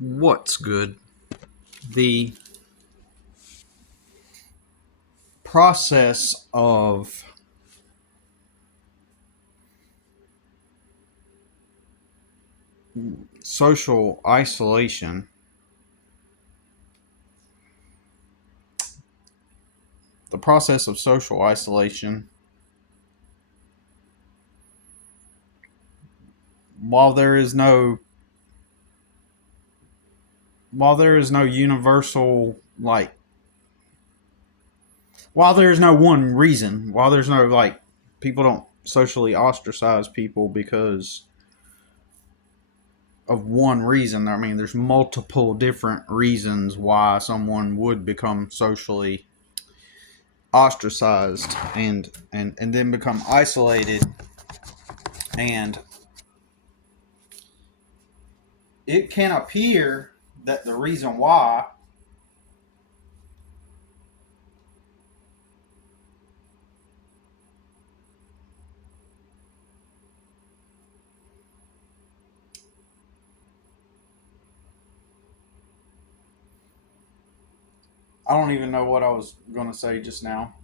What's good? The process of social isolation, the process of social isolation, while there is no while there is no universal while there is no one reason, while there's no people don't socially ostracize people because of one reason. I mean, there's multiple different reasons why someone would become socially ostracized and then become isolated, and it can appear that the reason why I don't even know what I was going to say just now,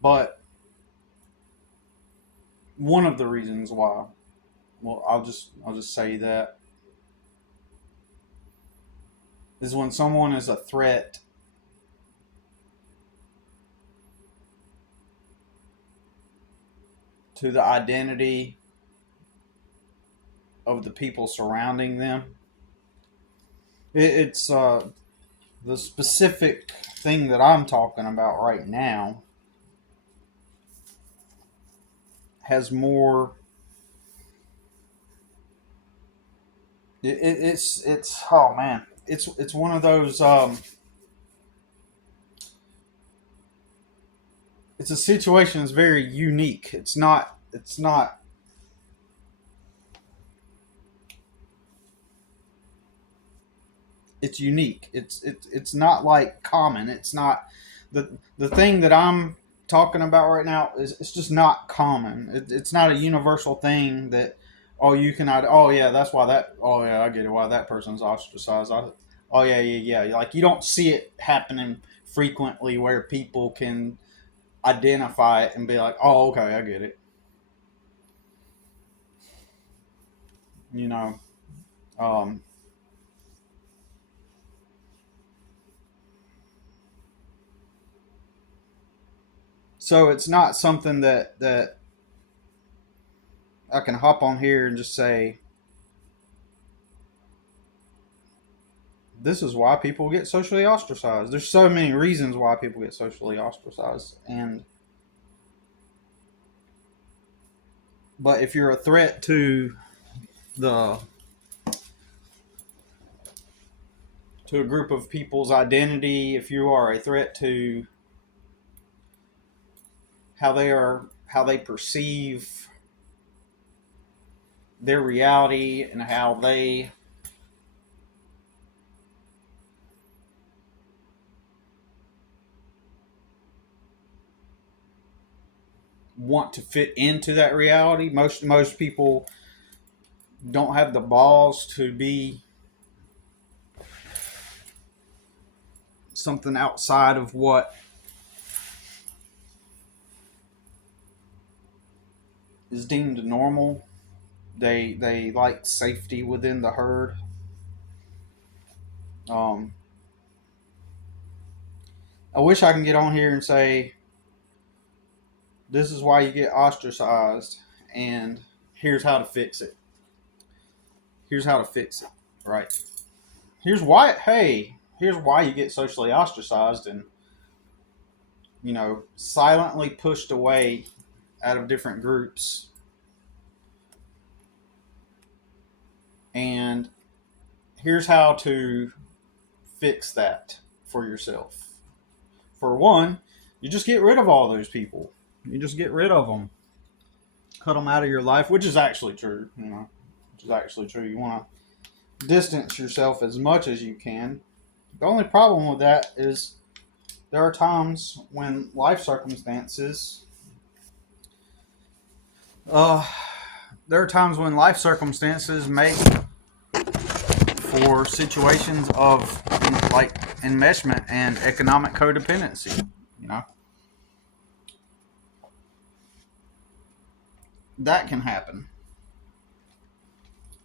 but one of the reasons why, well, I'll just say that, is when someone is a threat to the identity of the people surrounding them. It's the specific thing that I'm talking about right now has more. It's oh man, it's one of those. It's a situation that's very unique. It's unique. It's not like common. It's not the thing that I'm talking about right now is it's just not common. It's not a universal thing that oh you can oh yeah that's why that oh yeah I get it why that person's ostracized. Oh yeah, like you don't see it happening frequently where people can identify it and be like oh okay I get it. You know. Um, so it's not something that I can hop on here and just say this is why people get socially ostracized. There's so many reasons why people get socially ostracized, and but if you're a threat the to a group of people's identity, if you are a threat to how they perceive their reality and how they want to fit into that reality. Most people don't have the balls to be something outside of what is deemed normal. They like safety within the herd. Um, I wish I can get on here and say this is why you get ostracized, and here's how to fix it. Here's how to fix it. Right. Here's why. Hey, here's why you get socially ostracized and silently pushed away out of different groups. And here's how to fix that for yourself. For one, you just get rid of all those people. You just get rid of them. Cut them out of your life, which is actually true. Which is actually true. You want to distance yourself as much as you can. The only problem with that is there are times when life circumstances uh, there are times when life circumstances make or situations of like enmeshment and economic codependency. You know, that can happen.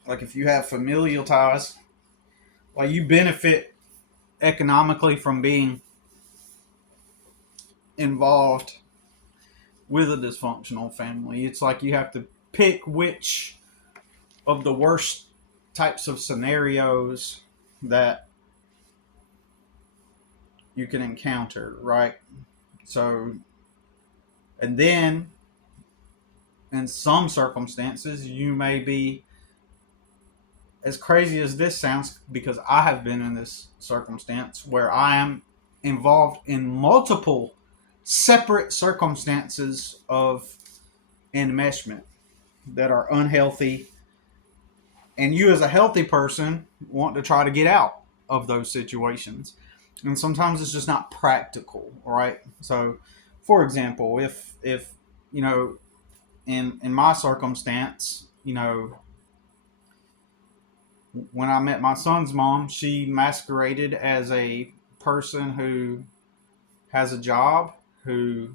Like if you have familial ties, like you benefit economically from being involved with a dysfunctional family. It's like you have to pick which of the worst types of scenarios that you can encounter, right? So, and then in some circumstances, you may be, as crazy as this sounds, because I have been in this circumstance where I am involved in multiple separate circumstances of enmeshment that are unhealthy, and you as a healthy person want to try to get out of those situations, and sometimes it's just not practical, right? So for example, if you know, in my circumstance, you know, when I met my son's mom, she masqueraded as a person who has a job, who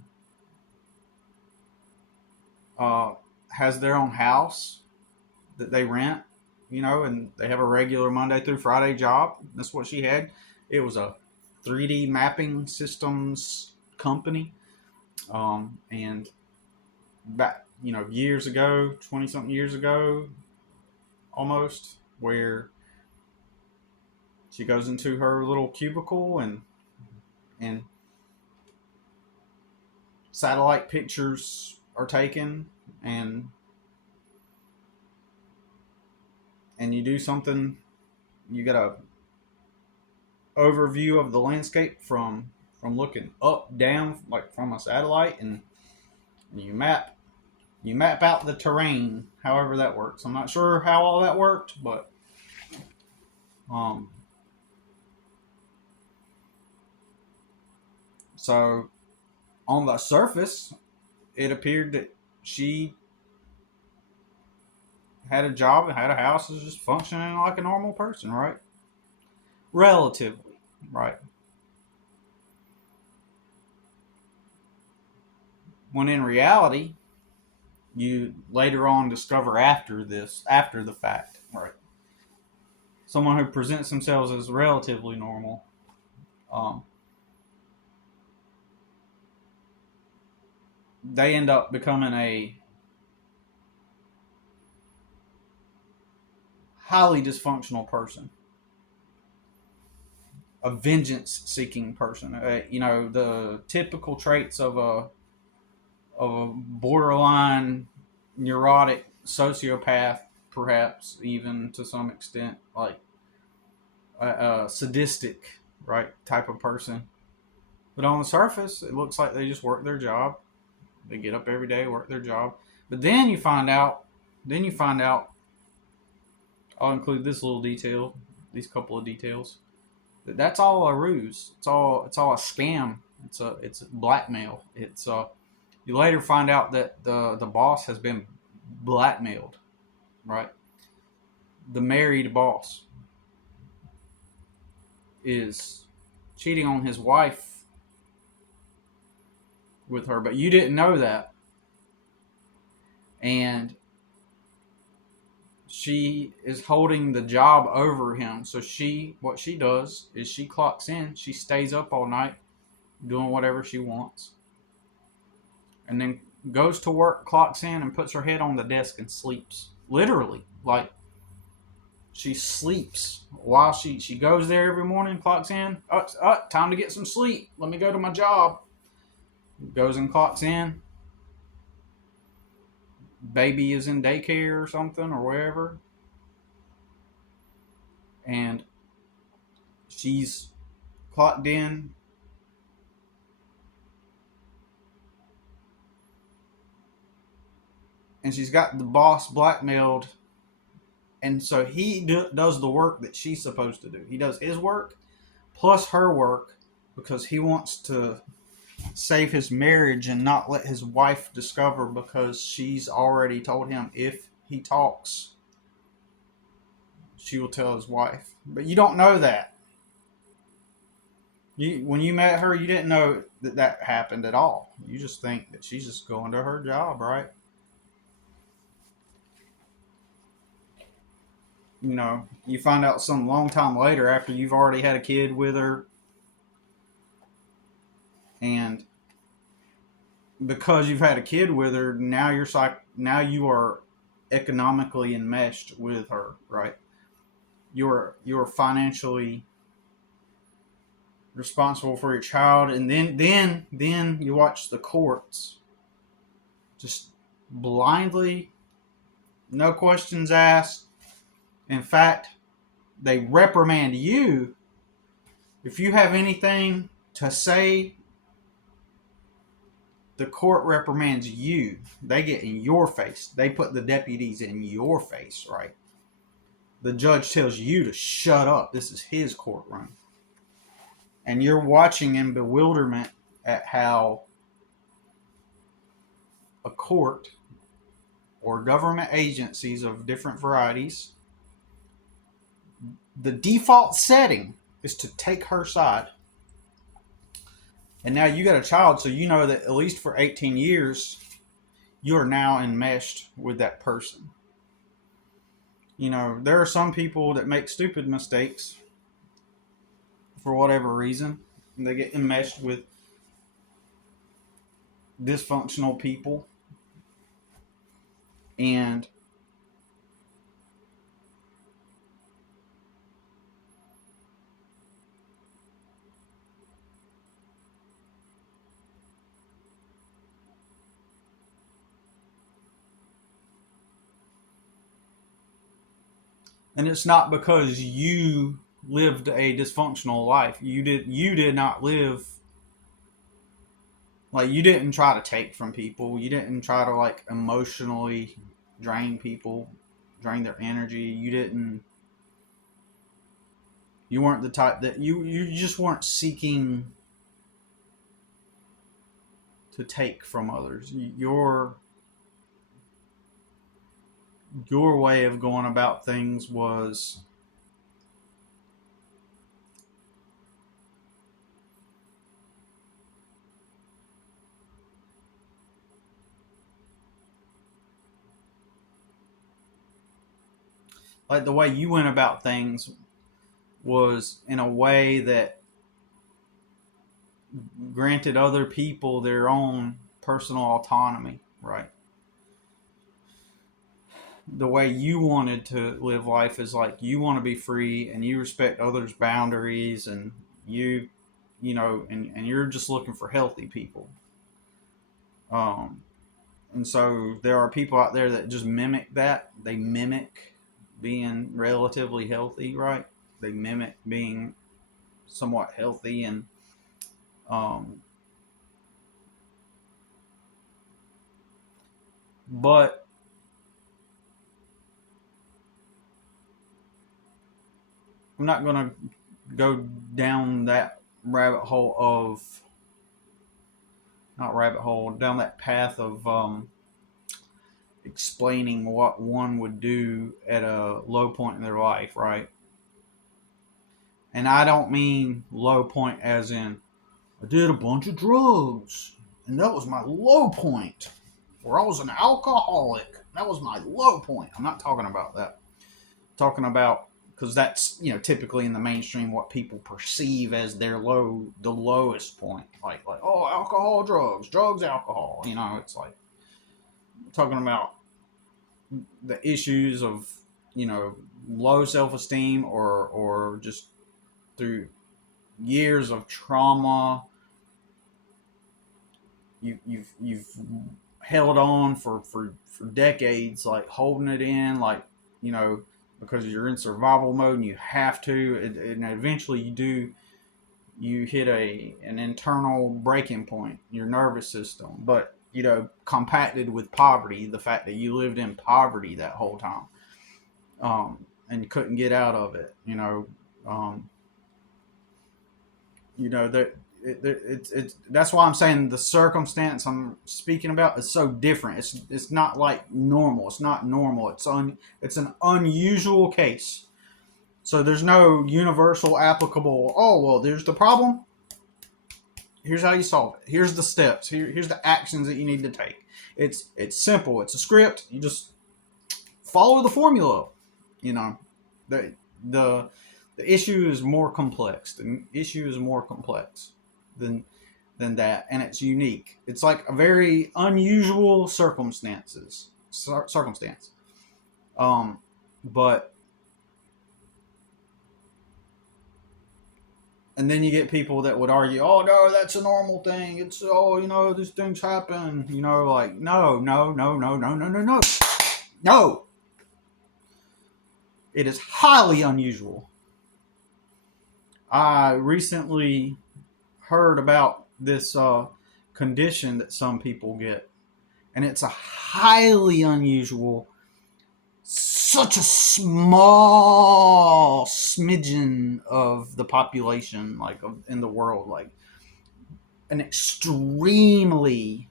uh, has their own house that they rent, you know, and they have a regular Monday through Friday job. That's what she had. It was a 3D mapping systems company. And back, you know, years ago, 20 something years ago, almost, where she goes into her little cubicle and satellite pictures are taken, and you do something, you get a overview of the landscape from looking up down, like from a satellite, and you map out the terrain, however that works. I'm not sure how all that worked, but um so on the surface it appeared that she had a job and had a house, is just functioning like a normal person, right? Relatively, right? When in reality, you later on discover after this, after the fact, right? Someone who presents themselves as relatively normal, um, they end up becoming a highly dysfunctional person, a vengeance-seeking person. You know, the typical traits of a borderline neurotic sociopath, perhaps even to some extent, like a sadistic, right, type of person. But on the surface, it looks like they just work their job. They get up every day, work their job. But then you find out, I'll include this little detail, these couple of details. That's all a ruse. It's all a scam. It's blackmail. You later find out that the boss has been blackmailed, right? The married boss is cheating on his wife with her, but you didn't know that. And she is holding the job over him. So what she does is she clocks in, she stays up all night doing whatever she wants, and then goes to work, clocks in, and puts her head on the desk and sleeps. Literally, like she sleeps while she goes there every morning, clocks in. Time to get some sleep. Let me go to my job. Goes and clocks in. Baby is in daycare or something or wherever, and she's clocked in. And she's got the boss blackmailed, and so he does the work that she's supposed to do. He does his work plus her work because he wants to save his marriage and not let his wife discover, because she's already told him if he talks, she will tell his wife. But you don't know that. When you met her, you didn't know that happened at all. You just think that she's just going to her job, right? You find out some long time later after you've already had a kid with her, and because you've had a kid with her, now you are economically enmeshed with her, right? You're financially responsible for your child, and then you watch the courts just blindly, no questions asked. In fact, they reprimand you if you have anything to say. The court reprimands you. They get in your face. They put the deputies in your face, right? The judge tells you to shut up. This is his courtroom. And you're watching in bewilderment at how a court or government agencies of different varieties, the default setting is to take her side. And now you got a child, so you know that at least for 18 years, you are now enmeshed with that person. There are some people that make stupid mistakes for whatever reason. And they get enmeshed with dysfunctional people. And it's not because you lived a dysfunctional life. You did not live, like, you didn't try to take from people. You didn't try to, like, emotionally drain people, drain their energy. You weren't the type that you just weren't seeking to take from others. Your way of going about things was like the way you went about things was in a way that granted other people their own personal autonomy, right? The way you wanted to live life is like you want to be free and you respect others' boundaries, and and you're just looking for healthy people. And so there are people out there that just mimic that. They mimic being relatively healthy, right? They mimic being somewhat healthy, and but I'm not going to go down that rabbit hole of not rabbit hole down that path of explaining what one would do at a low point in their life, right? And I don't mean low point as in I did a bunch of drugs and that was my low point, or I was an alcoholic, that was my low point. I'm not talking about that. I'm talking about, because that's typically in the mainstream what people perceive as the lowest point, like oh, alcohol, drugs, alcohol. It's like talking about the issues of low self-esteem, or just through years of trauma you've held on for decades, like holding it in, like because you're in survival mode and you have to, and eventually you hit an internal breaking point, your nervous system, but compacted with poverty, the fact that you lived in poverty that whole time, and you couldn't get out of it, that it's that's why I'm saying the circumstance I'm speaking about is so different. It's not like normal. It's not normal. It's an unusual case So there's no universal applicable, oh, well, there's the problem. Here's how you solve it. Here's the steps. Here's the actions that you need to take. It's simple. It's a script. You just follow the formula. You know, the the the issue is more complex. The issue is more complex than than that, and it's unique. It's like a very unusual circumstance. But and then you get people that would argue, "Oh no, that's a normal thing. It's these things happen." Like no, no, no, no, no, no, no, no, no. It is highly unusual. I recently heard about this condition that some people get, and it's a highly unusual, such a small smidgen of the population, like in the world, like an extremely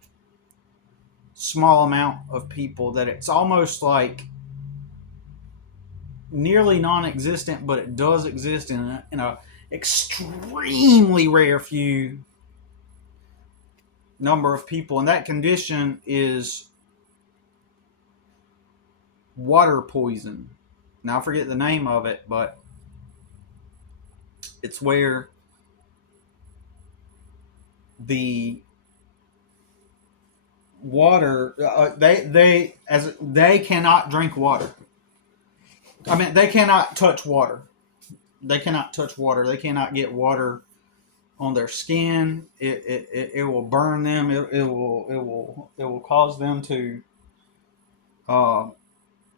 small amount of people, that it's almost like nearly non-existent, but it does exist in a extremely rare few number of people, and that condition is water poison. Now I forget the name of it, but it's where the water they cannot drink water. I mean, they cannot touch water. They cannot touch water. They cannot get water on their skin. It will burn them. It will cause them uh,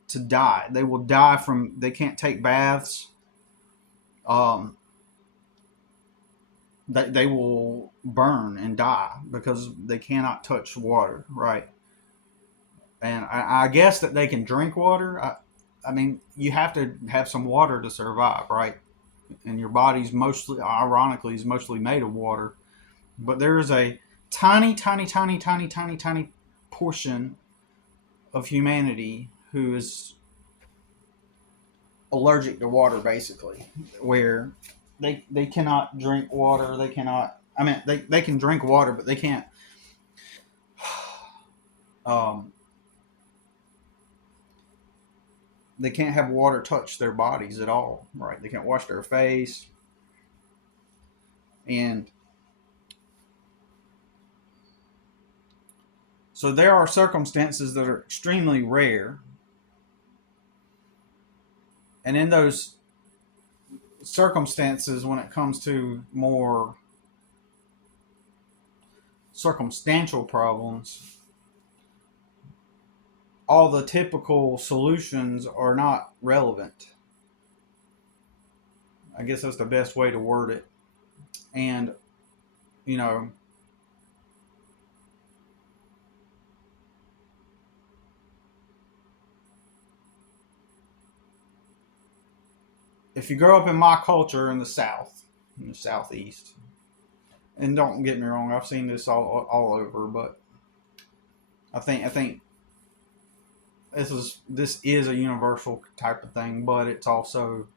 to die. They will die from. They can't take baths. Um, they will burn and die because they cannot touch water. Right. And I guess that they can drink water. I mean, you have to have some water to survive, right? And your body's mostly, ironically, is mostly made of water. But there is a tiny, tiny, tiny, tiny, tiny, tiny portion of humanity who is allergic to water, basically, where they cannot drink water. They cannot. I mean, they can drink water, but they can't. Um, they can't have water touch their bodies at all, right? They can't wash their face, and so there are circumstances that are extremely rare, and in those circumstances, when it comes to more circumstantial problems, all the typical solutions are not relevant. I guess that's the best way to word it. And, you know, if you grow up in my culture in the South, in the Southeast, and don't get me wrong, I've seen this all over, but I think this is a universal type of thing, but it's also,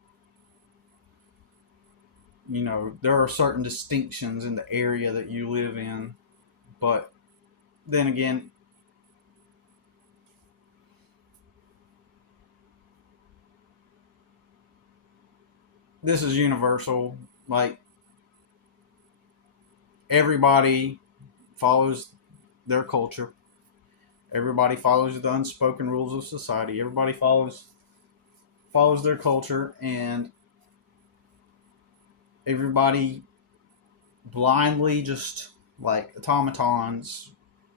there are certain distinctions in the area that you live in, but then again, this is universal. Like, everybody follows their culture. Everybody follows the unspoken rules of society. Everybody follows their culture, and everybody blindly, just like automatons,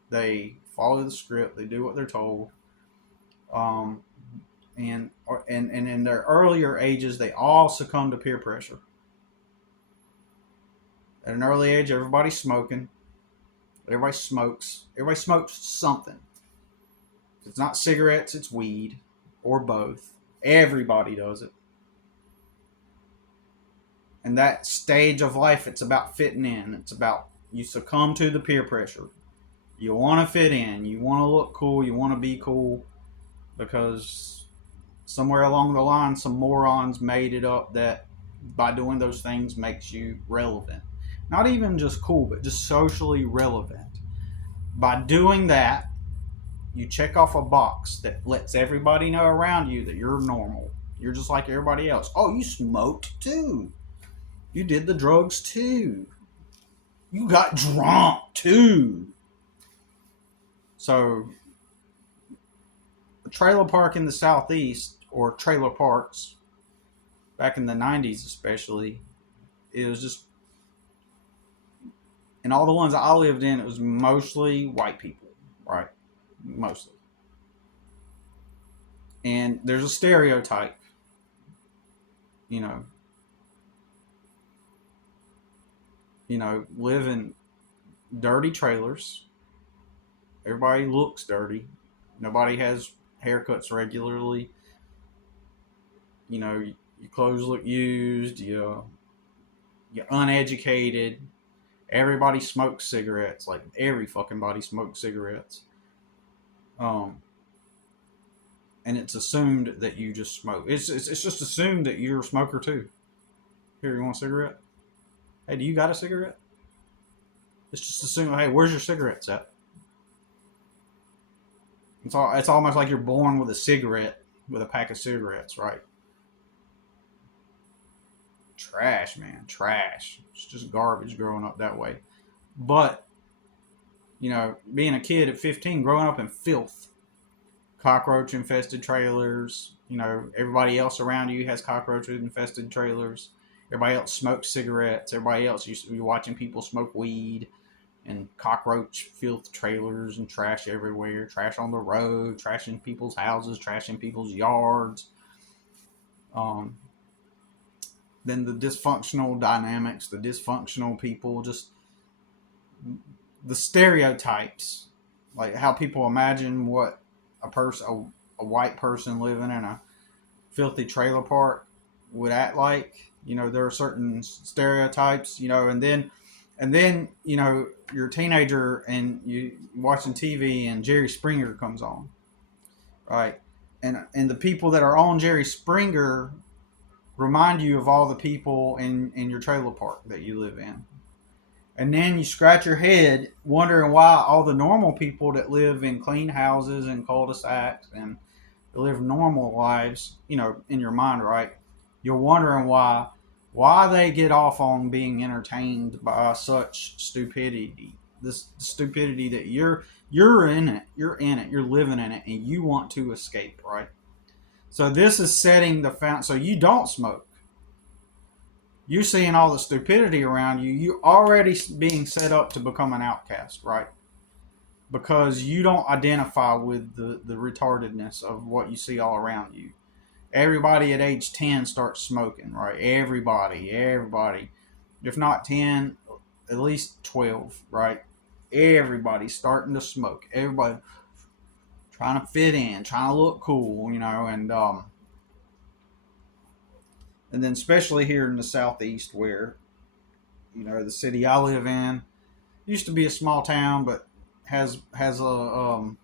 they follow the script. They do what they're told. Um, and in their earlier ages, they all succumb to peer pressure. At an early age, everybody's smoking. Everybody smokes. Everybody smokes something. If it's not cigarettes, it's weed, or both. Everybody does it. And that stage of life, it's about fitting in. It's about, you succumb to the peer pressure. You want to fit in. You want to look cool. You want to be cool because somewhere along the line, some morons made it up that by doing those things makes you relevant. Not even just cool, but just socially relevant. By doing that, you check off a box that lets everybody know around you that you're normal. You're just like everybody else. Oh, you smoked too. You did the drugs too. You got drunk too. So, a trailer park in the southeast, or trailer parks back in the 90s especially, it was just, and all the ones I lived in, it was mostly white people, right? Mostly. And there's a stereotype, you know, live in dirty trailers. Everybody looks dirty. Nobody has haircuts regularly. Your clothes look used. You're uneducated. Everybody smokes cigarettes. Like every fucking body smokes cigarettes. And it's assumed that you just smoke. It's just assumed that you're a smoker too. Here, you want a cigarette? Hey, do you got a cigarette? It's just assumed. Hey, where's your cigarettes at? It's almost like you're born with a cigarette, with a pack of cigarettes, right? Trash, man, trash. It's just garbage growing up that way. But being a kid at 15, growing up in filth, cockroach infested trailers. Everybody else around you has cockroach infested trailers. Everybody else smokes cigarettes. Everybody else used to be watching people smoke weed, and cockroach filth trailers and trash everywhere. Trash on the road, trash in people's houses, trash in people's yards. Then the dysfunctional dynamics, the dysfunctional people, just the stereotypes, like how people imagine what a white person living in a filthy trailer park would act like. There are certain stereotypes, and then you're a teenager and you watching TV and Jerry Springer comes on, right? And the people that are on Jerry Springer remind you of all the people in your trailer park that you live in. And then you scratch your head wondering why all the normal people that live in clean houses and cul-de-sacs and live normal lives, in your mind, right? You're wondering why they get off on being entertained by such stupidity. This stupidity that you're in it, you're living in it, and you want to escape, right? So this is setting the foundation. So you don't smoke. You're seeing all the stupidity around you. You're already being set up to become an outcast, right? Because you don't identify with the retardedness of what you see all around you. Everybody at age 10 starts smoking, right? Everybody. If not 10, at least 12, right? Everybody's starting to smoke. Everybody trying to fit in, trying to look cool, and then especially here in the southeast, where the city I live in used to be a small town, but has a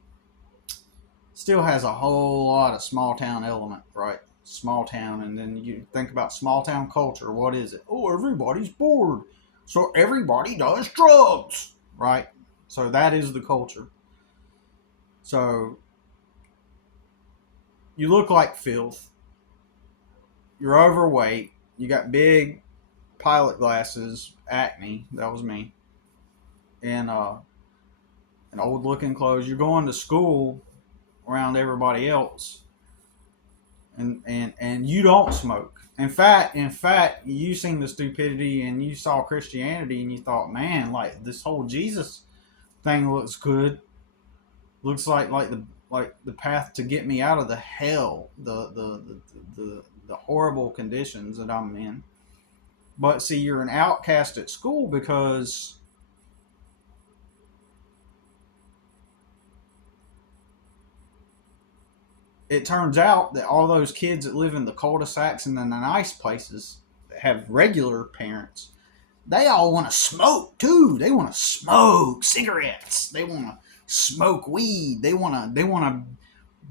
still has a whole lot of small town element, right? Small town, and then you think about small town culture. What is it? Oh, everybody's bored, so everybody does drugs, right? So that is the culture. So you look like filth. You're overweight. You got big pilot glasses, acne. That was me. And old looking clothes. You're going to school around everybody else, and you don't smoke. In fact, you seen the stupidity and you saw Christianity and you thought, man, like this whole Jesus thing looks good. Looks like the path to get me out of the hell, the horrible conditions that I'm in. But see, you're an outcast at school because it turns out that all those kids that live in the cul-de-sacs and in the nice places that have regular parents, they all want to smoke too. They want to smoke cigarettes. They want to smoke weed. They want to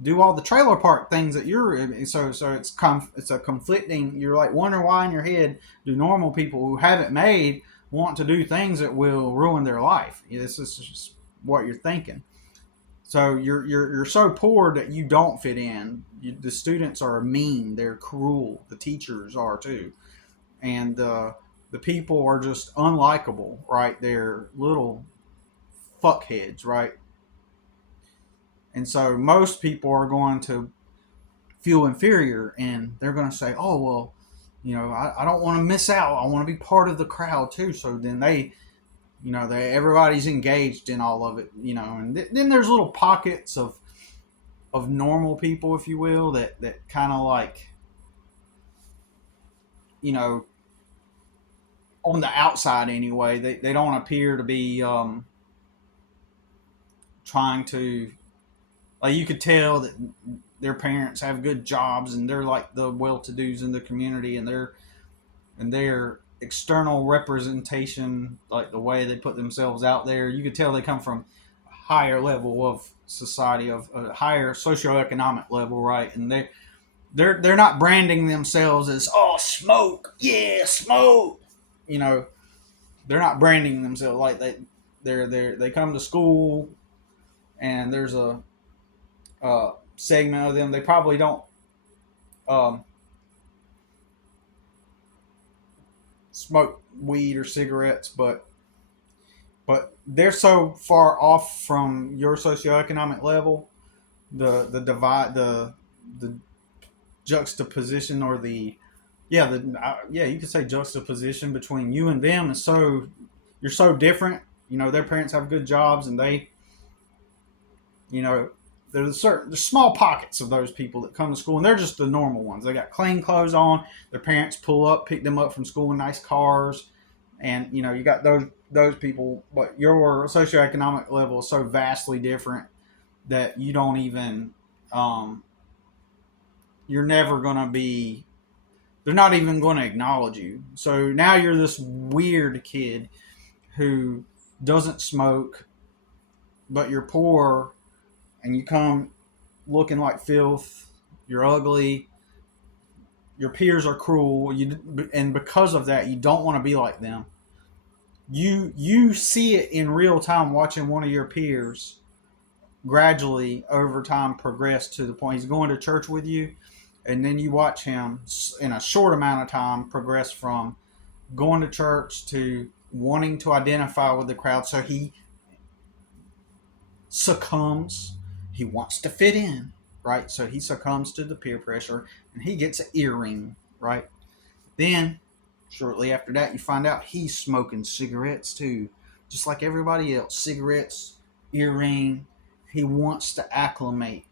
do all the trailer park things that you're in. So it's a conflicting. You're like wondering why in your head do normal people who haven't made want to do things that will ruin their life. This is just what you're thinking. So you're so poor that you don't fit in. The students are mean. They're cruel. The teachers are too, and the people are just unlikable. Right? They're little fuckheads. Right? And so most people are going to feel inferior, and they're going to say, "Oh well, I don't want to miss out. I want to be part of the crowd too." So then everybody's engaged in all of it. And then there's little pockets of normal people, if you will, that kind of like, on the outside anyway, they don't appear to be trying to, like, you could tell that their parents have good jobs and they're like the well-to-dos in the community, and their external representation, like the way they put themselves out there, you could tell they come from a higher level of society, of a higher socioeconomic level, right? And they're not branding themselves as, oh, smoke, yeah, smoke. They're not branding themselves like they come to school, and there's a segment of them, they probably don't um, smoke weed or cigarettes, but they're so far off from your socioeconomic level, the divide, the juxtaposition, or you could say juxtaposition between you and them is so, you're so different. Their parents have good jobs, and you know, there's small pockets of those people that come to school, and they're just the normal ones. They got clean clothes on. Their parents pull up, pick them up from school in nice cars, and you got those people. But your socioeconomic level is so vastly different that you don't even, you're never gonna be. They're not even going to acknowledge you. So now you're this weird kid who doesn't smoke, but you're poor, and you come looking like filth. You're ugly. Your peers are cruel. And because of that, you don't want to be like them. You see it in real time, watching one of your peers gradually over time progress to the point he's going to church with you, and then you watch him in a short amount of time progress from going to church to wanting to identify with the crowd. So he succumbs. He wants to fit in, right? So he succumbs to the peer pressure, and he gets an earring, right? Then, shortly after that, you find out he's smoking cigarettes too, just like everybody else. Cigarettes, earring. He wants to acclimate.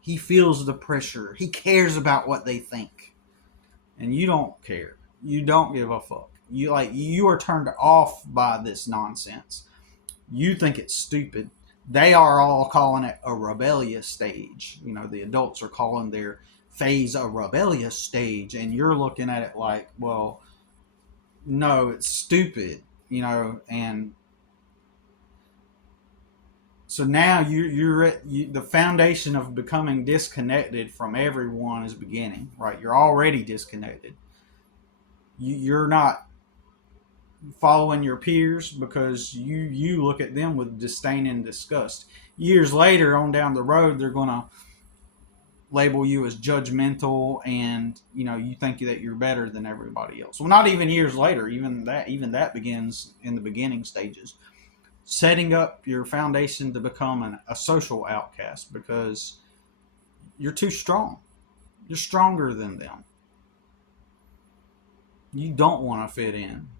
He feels the pressure. He cares about what they think. And you don't care. You don't give a fuck. You are turned off by this nonsense. You think it's stupid. They are all calling it a rebellious stage. The adults are calling their phase a rebellious stage, and you're looking at it like, well, no, it's stupid, and so now you're at the foundation of becoming disconnected from everyone is beginning, right? You're already disconnected. You're not following your peers because you look at them with disdain and disgust. Years later, on down the road, they're going to label you as judgmental, and you think that you're better than everybody else. Well, not even years later. Even that begins in the beginning stages. Setting up your foundation to become a social outcast because you're too strong. You're stronger than them. You don't want to fit in.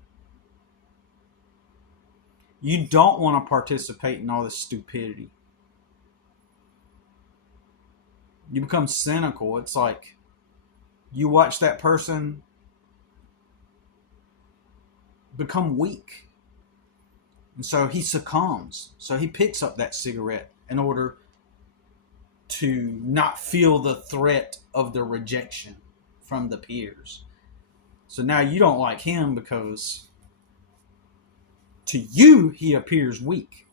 You don't want to participate in all this stupidity. You become cynical. It's like you watch that person become weak. And so he succumbs. So he picks up that cigarette in order to not feel the threat of the rejection from the peers. So now you don't like him because to you he appears weak.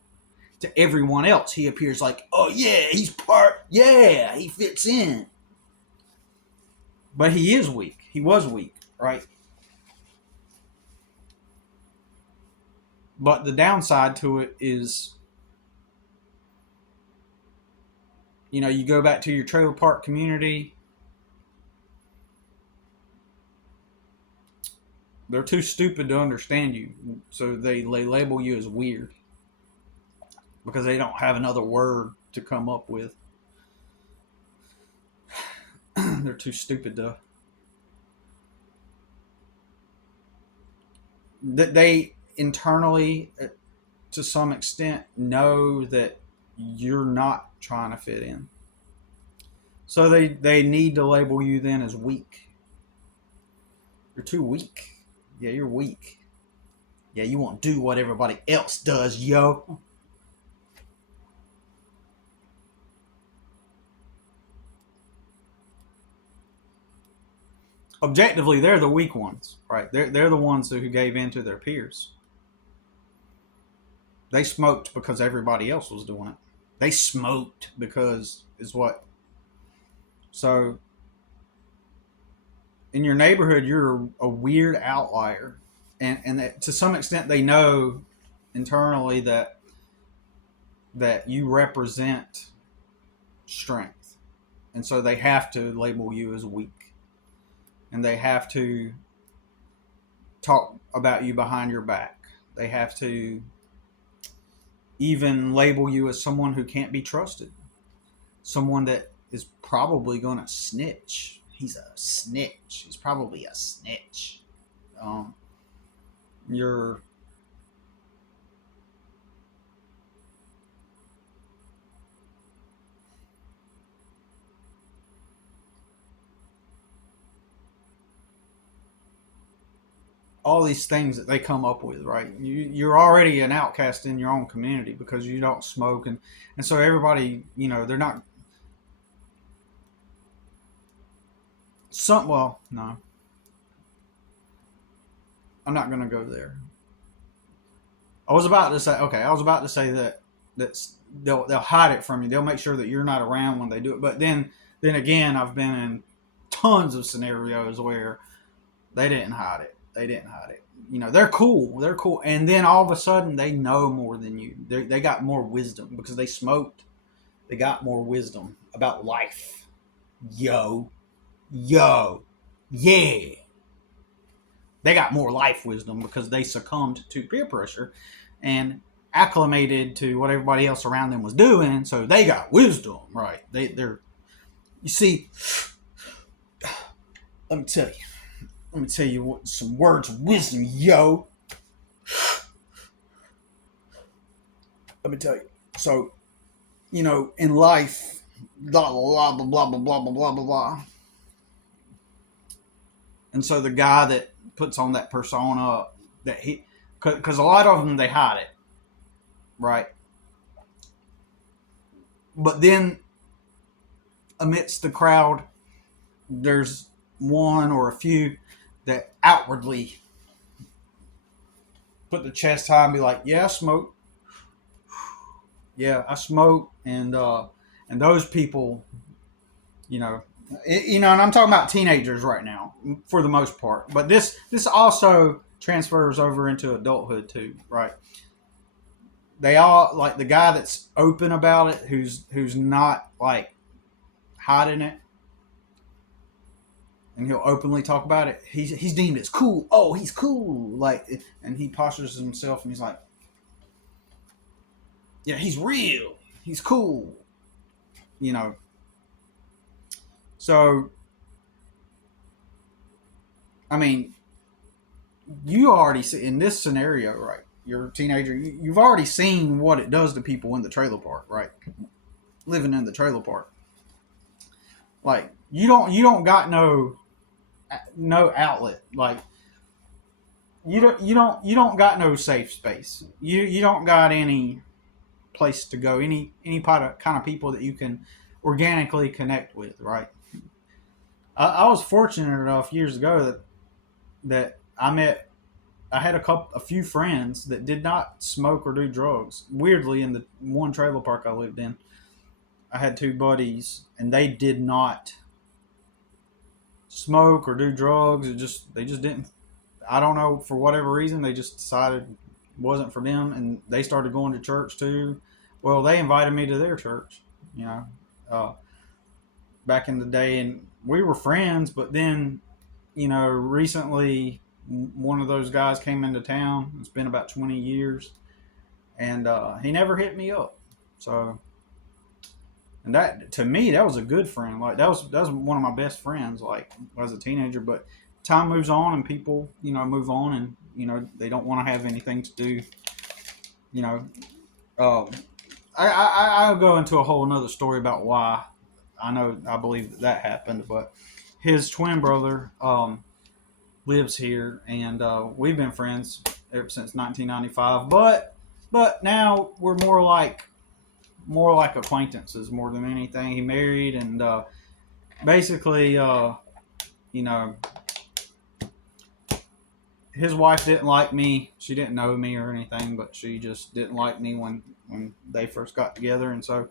To everyone else he appears like, oh yeah, he's part, Yeah, he fits in. But he is weak. He was weak, right? But the downside to it is, you go back to your trailer park community, they're too stupid to understand you. So they label you as weird because they don't have another word to come up with. They're too stupid to. They internally, to some extent, know that you're not trying to fit in. So they need to label you then as weak. You're too weak. Yeah, you're weak. Yeah, you won't do what everybody else does, yo. Objectively, they're the weak ones, right? They're the ones who gave in to their peers. They smoked because everybody else was doing it. They smoked because is what. So in your neighborhood, you're a weird outlier, and that, to some extent, they know internally that you represent strength, and so they have to label you as weak, and they have to talk about you behind your back. They have to even label you as someone who can't be trusted, someone that is probably going to snitch. He's a snitch. He's probably a snitch. You're all these things that they come up with, right? You're already an outcast in your own community because you don't smoke, and so everybody, they're not. Well, no, I'm not going to go there. I was about to say, okay, I was about to say that's they'll hide it from you. They'll make sure that you're not around when they do it. But then again, I've been in tons of scenarios where they didn't hide it. They didn't hide it. They're cool. They're cool. And then all of a sudden, they know more than you. They got more wisdom because they smoked. They got more wisdom about life. Yo, yeah. They got more life wisdom because they succumbed to peer pressure and acclimated to what everybody else around them was doing. So they got wisdom, right? They're. You see, let me tell you. Let me tell you what, some words of wisdom, yo. Let me tell you. So, in life, blah, blah, blah, blah, blah, blah, blah, blah, blah, blah. And so the guy that puts on that persona, because a lot of them, they hide it, right? But then, amidst the crowd, there's one or a few that outwardly put the chest high and be like, "Yeah, I smoke. Yeah, I smoke," and those people, and I'm talking about teenagers right now for the most part. But this also transfers over into adulthood too, right? They all like the guy that's open about it, who's not like hiding it, and he'll openly talk about it. He's deemed as cool. Oh, he's cool. Like, and he postures himself, and he's like, yeah, he's real. He's cool. So, I mean, you already see in this scenario, right? You're a teenager. You've already seen what it does to people in the trailer park, right? Living in the trailer park. Like, you don't got no outlet. Like, you don't got no safe space. You don't got any place to go. Any kind of people that you can organically connect with, right? I was fortunate enough years ago that I had a few friends that did not smoke or do drugs. Weirdly, in the one trailer park I lived in, I had two buddies, and they did not smoke or do drugs. They just didn't. I don't know, for whatever reason, they just decided it wasn't for them, and they started going to church too. Well, they invited me to their church, you know, uh, back in the day, and we were friends. But then, recently, one of those guys came into town. It's been about 20 years, and he never hit me up. So, and that, to me, that was a good friend. Like that was one of my best friends, like as a teenager. But time moves on, and people, move on, and they don't want to have anything to do. Um, I'll go into a whole another story about why I believe that happened. But his twin brother lives here, and we've been friends ever since 1995. But now we're more like acquaintances more than anything. He married, and basically, his wife didn't like me. She didn't know me or anything, but she just didn't like me when they first got together. And so,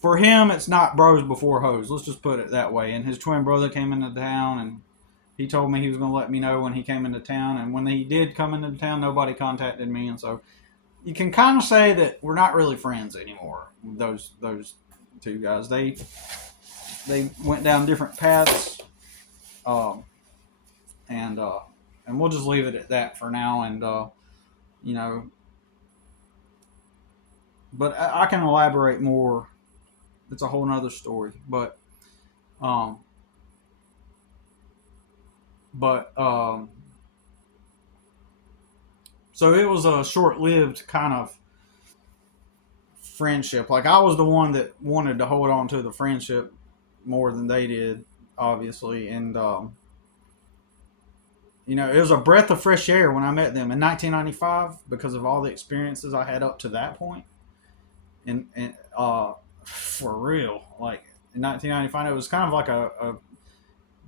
for him, it's not bros before hoes. Let's just put it that way. And his twin brother came into town, and he told me he was going to let me know when he came into town. And when he did come into town, nobody contacted me. And so you can kind of say that we're not really friends anymore. Those two guys, they went down different paths. And we'll just leave it at that for now. And, but I can elaborate more. It's a whole nother story, but so it was a short-lived kind of friendship. Like, I was the one that wanted to hold on to the friendship more than they did, obviously. And, it was a breath of fresh air when I met them in 1995 because of all the experiences I had up to that point. And for real, like in 1995, it was kind of like a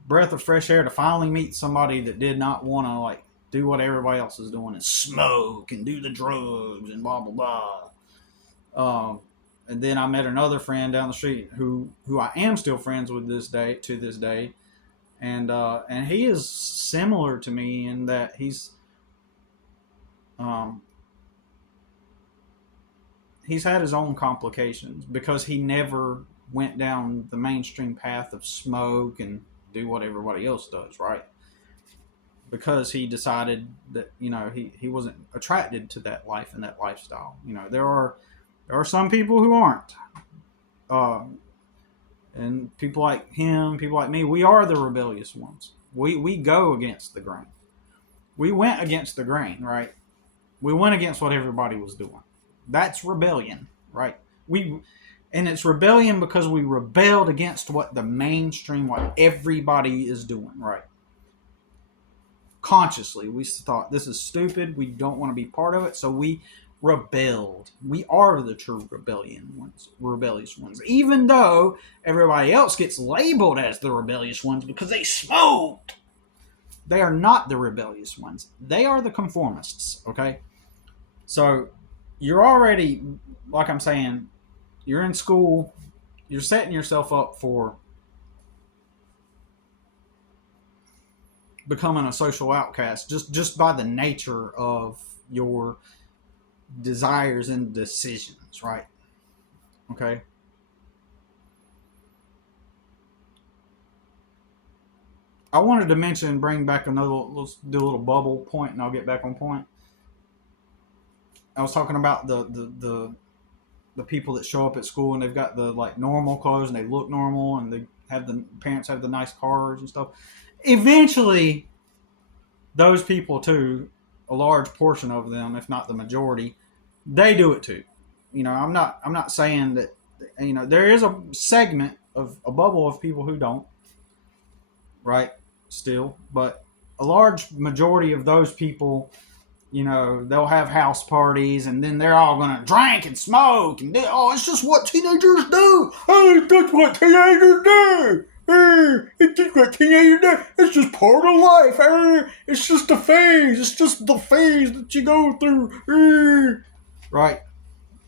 breath of fresh air to finally meet somebody that did not want to like do what everybody else is doing and smoke and do the drugs and blah blah blah. And then I met another friend down the street who I am still friends with to this day, and he is similar to me in that he's had his own complications because he never went down the mainstream path of smoke and do what everybody else does, right? Because he decided that, he wasn't attracted to that life and that lifestyle. There are some people who aren't. And people like him, people like me, we are the rebellious ones. We go against the grain. We went against the grain, right? We went against what everybody was doing. That's rebellion, right? And it's rebellion because we rebelled against what the mainstream, what everybody is doing, right? Consciously, we thought this is stupid. We don't want to be part of it, so we rebelled. We are the true rebellious ones. Even though everybody else gets labeled as the rebellious ones because they smoked, they are not the rebellious ones. They are the conformists. Okay, so you're already, like I'm saying, you're in school, you're setting yourself up for becoming a social outcast just by the nature of your desires and decisions, right? Okay. I wanted to bring back let's do a little bubble point and I'll get back on point. I was talking about the people that show up at school and they've got the like normal clothes and they look normal and they have the parents have the nice cars and stuff. Eventually, those people too, a large portion of them, if not the majority, they do it too. I'm not saying that. There is a segment of a bubble of people who don't, right? Still, but a large majority of those people, they'll have house parties and then they're all gonna drink and smoke and it's just what teenagers do. Oh, that's what teenagers do. It's just what teenagers do. It's just part of life. It's just a phase. It's just the phase that you go through. Right?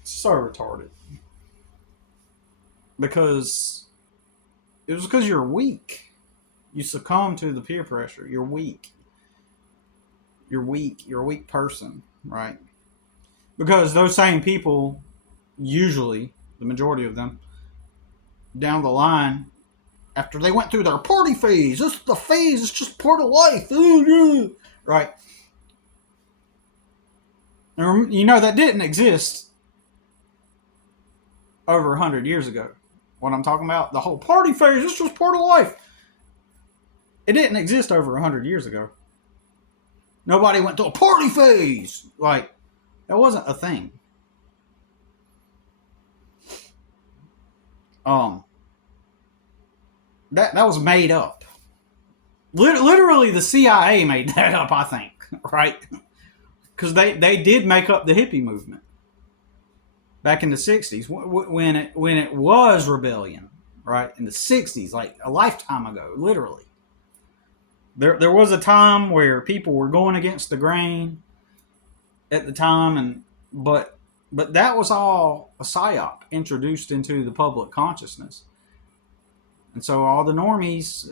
So retarded. because it was because you're weak. You succumb to the peer pressure. You're weak. You're weak. You're a weak person, right? Because those same people, usually, the majority of them, down the line, after they went through their party phase, this is the phase, it's just part of life. Right? And you know, that didn't exist over 100 years ago. What I'm talking about, the whole party phase, it's just part of life. It didn't exist over 100 years ago. Nobody went to a party phase. Like, that wasn't a thing. That was made up. Literally, the CIA made that up, I think, right? Because they did make up the hippie movement back in the 60s when it was rebellion, right? In the 60s, like a lifetime ago, literally. There was a time where people were going against the grain at the time, but that was all a psyop introduced into the public consciousness. And so all the normies,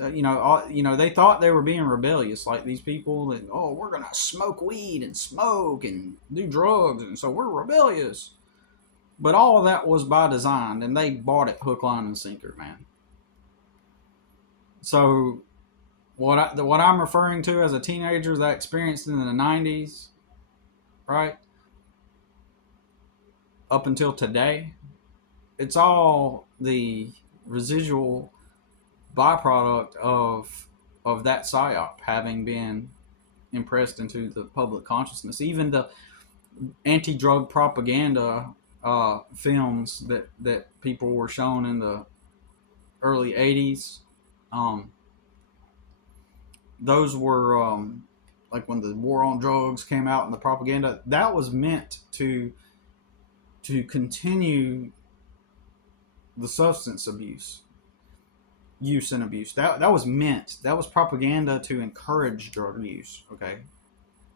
they thought they were being rebellious, like these people that, oh, we're gonna smoke weed and smoke and do drugs, and so we're rebellious. But all of that was by design, and they bought it hook, line, and sinker, man. So what I'm referring to as a teenager that I experienced in the 90s, right, up until today, it's all the residual byproduct of that psyop having been impressed into the public consciousness. Even the anti-drug propaganda films that people were shown in the early 80s, those were like when the war on drugs came out and the propaganda, that was meant to continue the substance use and abuse. That was meant, that was propaganda to encourage drug use, okay?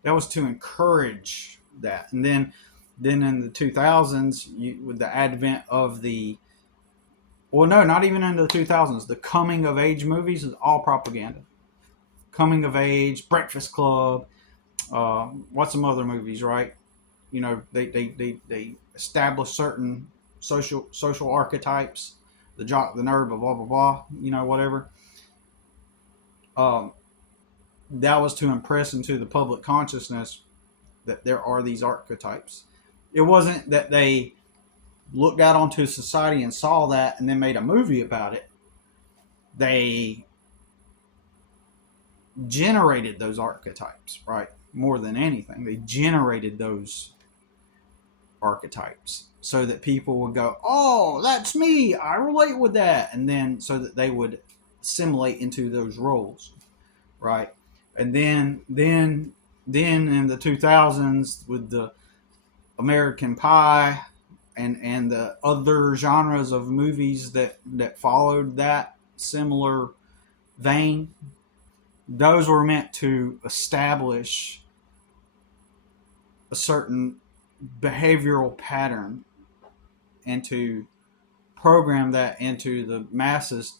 That was to encourage that. And then in the 2000s, with the advent of not even in the 2000s, the coming of age movies is all propaganda. Coming of age, Breakfast Club, what's some other movies, right? You know, they establish certain social archetypes, the jock, the nerd, blah blah blah, whatever. That was to impress into the public consciousness that there are these archetypes. It wasn't that they looked out onto society and saw that and then made a movie about it. They generated those archetypes, right? More than anything, they generated those archetypes so that people would go, oh, that's me, I relate with that, and then so that they would assimilate into those roles, right? And then in the 2000s with the American Pie and the other genres of movies that followed that similar vein, those were meant to establish a certain behavioral pattern and to program that into the masses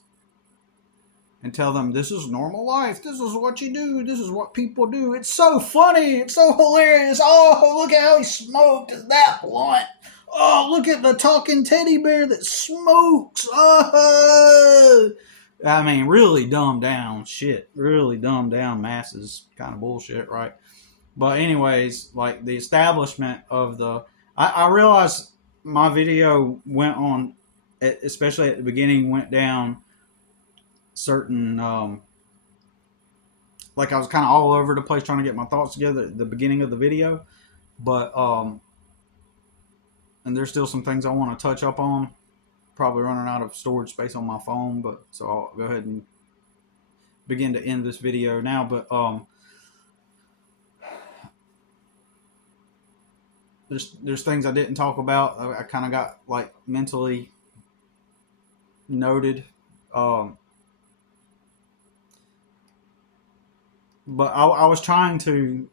and tell them this is normal life, this is what you do, this is what people do, it's so funny, it's so hilarious, oh, look at how he smoked that blunt, oh, look at the talking teddy bear that smokes, oh. I mean, really dumbed down shit, really dumbed down masses kind of bullshit, right? But anyways, like the establishment of I realized my video went on, especially at the beginning, went down certain, like I was kind of all over the place trying to get my thoughts together at the beginning of the video. But, and there's still some things I want to touch up on. Probably running out of storage space on my phone, but so I'll go ahead and begin to end this video now. But, there's things I didn't talk about. I kind of got like mentally noted. But I was trying to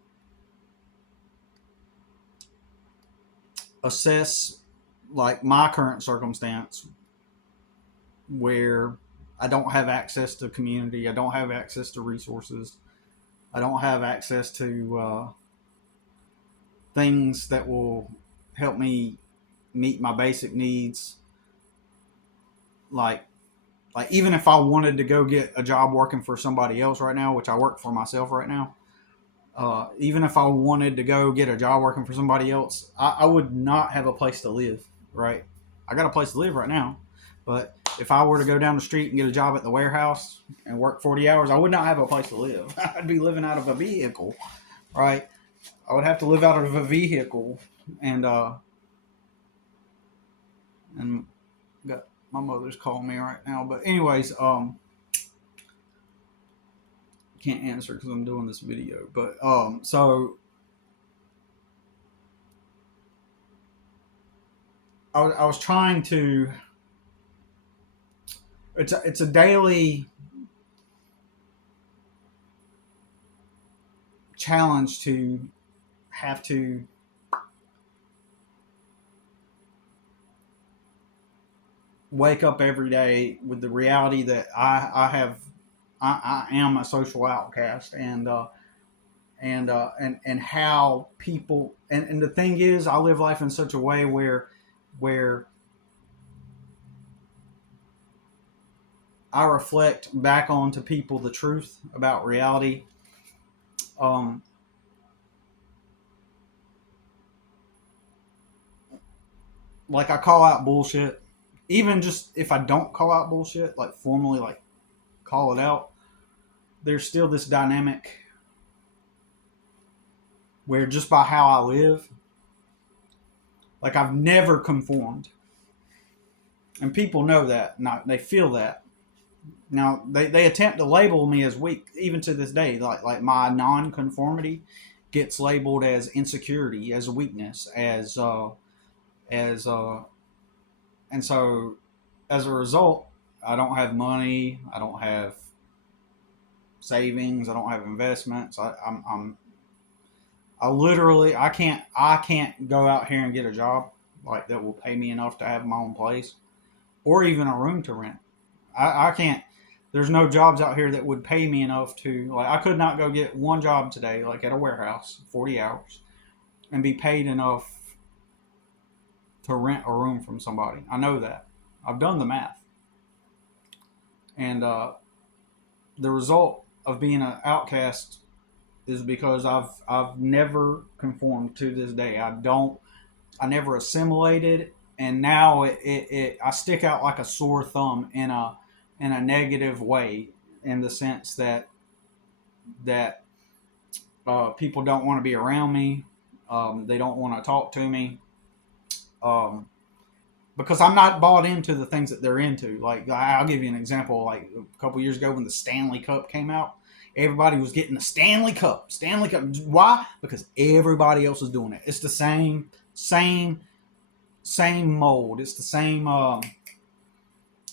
assess like my current circumstance where I don't have access to community. I don't have access to resources. I don't have access to things that will help me meet my basic needs. Like, even if I wanted to go get a job working for somebody else right now, which I work for myself right now, even if I wanted to go get a job working for somebody else, I would not have a place to live, right? I got a place to live right now, but if I were to go down the street and get a job at the warehouse and work 40 hours, I would not have a place to live. I'd be living out of a vehicle, right? I would have to live out of a vehicle, and got my mother's calling me right now. But anyways, can't answer because I'm doing this video. But so I was trying to. It's a daily challenge to have to wake up every day with the reality that I am a social outcast, and how people, and the thing is, I live life in such a way where I reflect back onto people the truth about reality. Um, like, I call out bullshit, even just if I don't call out bullshit, like formally, like call it out. There's still this dynamic where just by how I live, like, I've never conformed, and people know that. Not they feel that. Now they attempt to label me as weak, even to this day. Like my non-conformity gets labeled as insecurity, as a weakness, as and so as a result, I don't have money. I don't have savings. I don't have investments. I literally I can't go out here and get a job like that will pay me enough to have my own place or even a room to rent. I can't. There's no jobs out here that would pay me enough to, like, I could not go get one job today, like at a warehouse, 40 hours, and be paid enough to rent a room from somebody. I know that. I've done the math, and the result of being an outcast is because I've never conformed to this day. I never assimilated, and now I stick out like a sore thumb in a negative way, in the sense that people don't want to be around me. They don't want to talk to me, because I'm not bought into the things that they're into. Like, I'll give you an example. Like, a couple years ago when the Stanley Cup came out, everybody was getting the Stanley Cup. Stanley Cup. Why? Because everybody else was doing it. It's the same mold. It's the same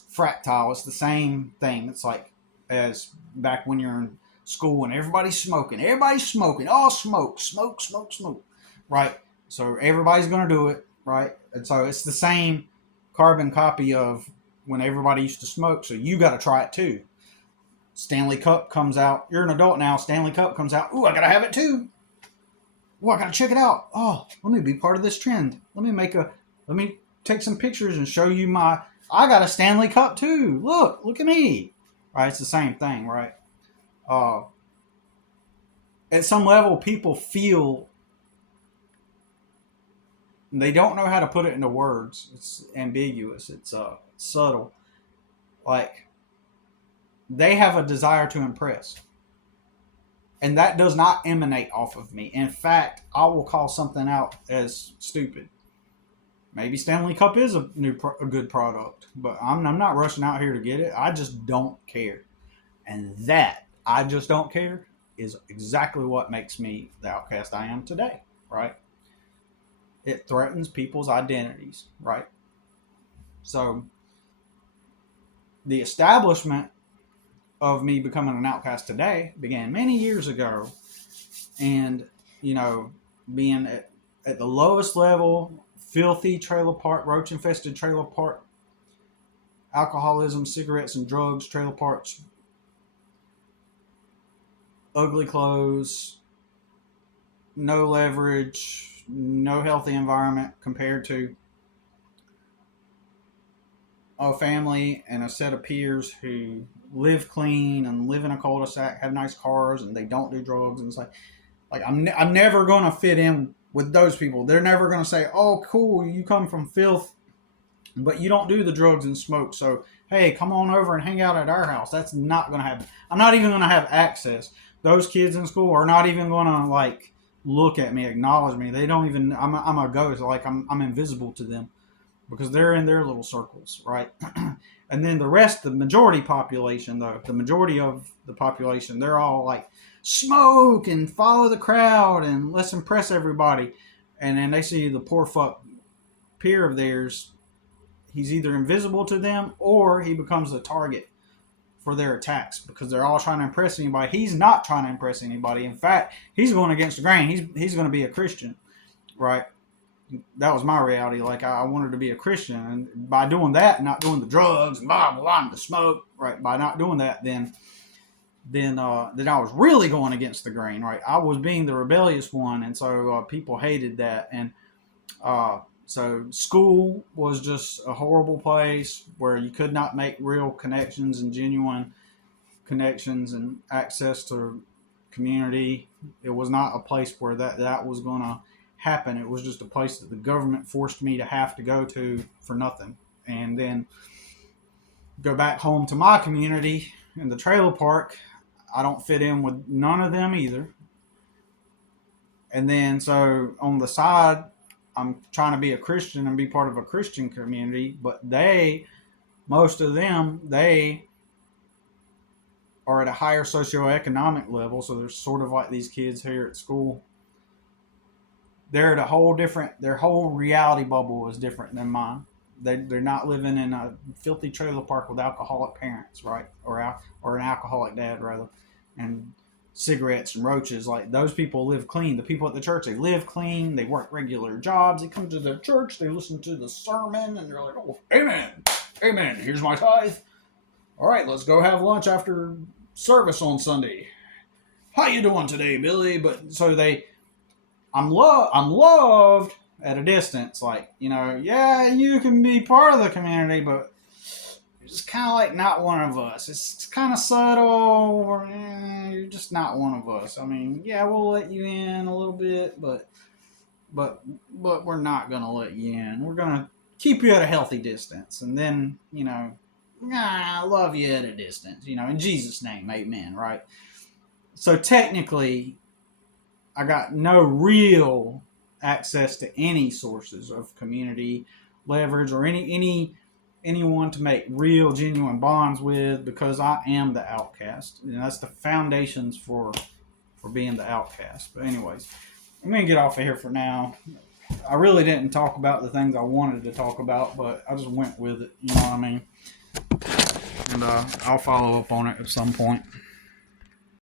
fractile. It's the same thing. It's like as back when you're in school and everybody's smoking. Everybody's smoking. All smoke. Right? So everybody's going to do it. Right? And so it's the same carbon copy of when everybody used to smoke. So you got to try it too. Stanley Cup comes out. You're an adult now. Stanley Cup comes out. Ooh, I got to have it too. Ooh, I got to check it out. Oh, let me be part of this trend. Let me take some pictures and show you I got a Stanley Cup too. Look at me. Right? It's the same thing, right? At some level, people feel they don't know how to put it into words. It's ambiguous. It's subtle. Like, they have a desire to impress. And that does not emanate off of me. In fact, I will call something out as stupid. Maybe Stanley Cup is a good product, but I'm not rushing out here to get it. I just don't care. And that, I just don't care, is exactly what makes me the outcast I am today, right? It threatens people's identities, right? So the establishment of me becoming an outcast today began many years ago, and being at the lowest level, filthy trailer park, roach infested trailer park alcoholism, cigarettes and drugs, trailer parks, ugly clothes, no leverage, no healthy environment compared to a family and a set of peers who live clean and live in a cul-de-sac, have nice cars, and they don't do drugs. And it's like I'm never going to fit in with those people. They're never going to say, oh, cool, you come from filth, but you don't do the drugs and smoke. So, hey, come on over and hang out at our house. That's not going to happen. I'm not even going to have access. Those kids in school are not even going to, like, look at me, acknowledge me. They don't even, I'm a ghost. Like, I'm invisible to them because they're in their little circles, right? And then the rest, the majority population, though, the majority of the population, they're all like, smoke and follow the crowd and let's impress everybody. And then they see the poor fuck peer of theirs, he's either invisible to them or he becomes a target for their attacks because they're all trying to impress anybody. He's not trying to impress anybody. In fact, he's going against the grain. He's going to be a Christian, right? That was my reality. Like, I wanted to be a Christian, and by doing that, not doing the drugs and blah blah blah, and the smoke, right? By not doing that, then I was really going against the grain, right? I was being the rebellious one, and so people hated that, and so school was just a horrible place where you could not make real connections and genuine connections and access to community. It was not a place where that was going to happen. It was just a place that the government forced me to have to go to for nothing. And then go back home to my community in the trailer park. I don't fit in with none of them either. And then so on the side, I'm trying to be a Christian and be part of a Christian community, but most of them, they are at a higher socioeconomic level. So they're sort of like these kids here at school. They're at a whole different, their whole reality bubble is different than mine. They're not living in a filthy trailer park with alcoholic parents, right? Or an alcoholic dad, rather. And cigarettes and roaches. Like, those people live clean. The people at the church, they live clean. They work regular jobs. They come to the church. They listen to the sermon. And they're like, oh, amen. Amen. Here's my tithe. All right, let's go have lunch after service on Sunday. How you doing today, Billy? But so I'm loved at a distance. Like, yeah, you can be part of the community, but you're just kind of like not one of us. It's kind of subtle, or you're just not one of us. I mean, yeah, we'll let you in a little bit, but we're not gonna let you in. We're gonna keep you at a healthy distance, and then I love you at a distance. In Jesus' name, amen. Right? So technically, I got no real access to any sources of community leverage or anyone to make real, genuine bonds with, because I am the outcast. And that's the foundations for being the outcast. But anyways, I'm going to get off of here for now. I really didn't talk about the things I wanted to talk about, but I just went with it. You know what I mean? And I'll follow up on it at some point.